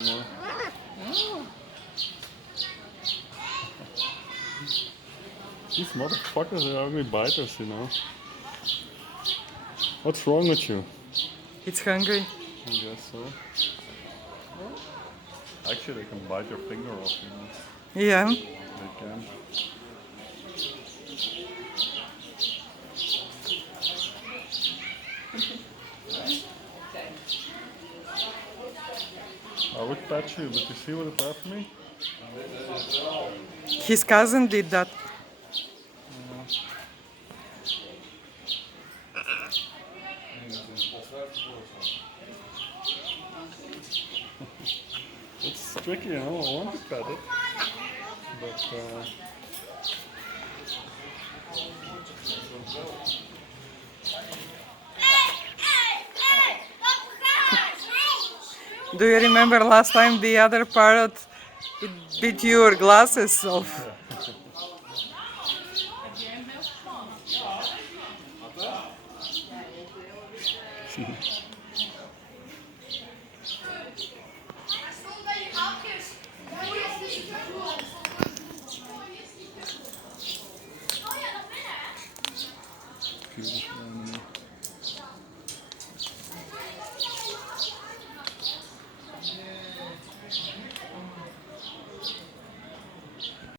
No. These motherfuckers are ugly biters, you know. What's wrong with you? It's hungry. I guess so. Actually, they can bite your finger off, you know. Yeah. They can. I would pet you, but you see what it left me? His cousin did that. It's tricky, you know. I want to pet it, but Do you remember last time the other parrot it bit your glasses off? yeah.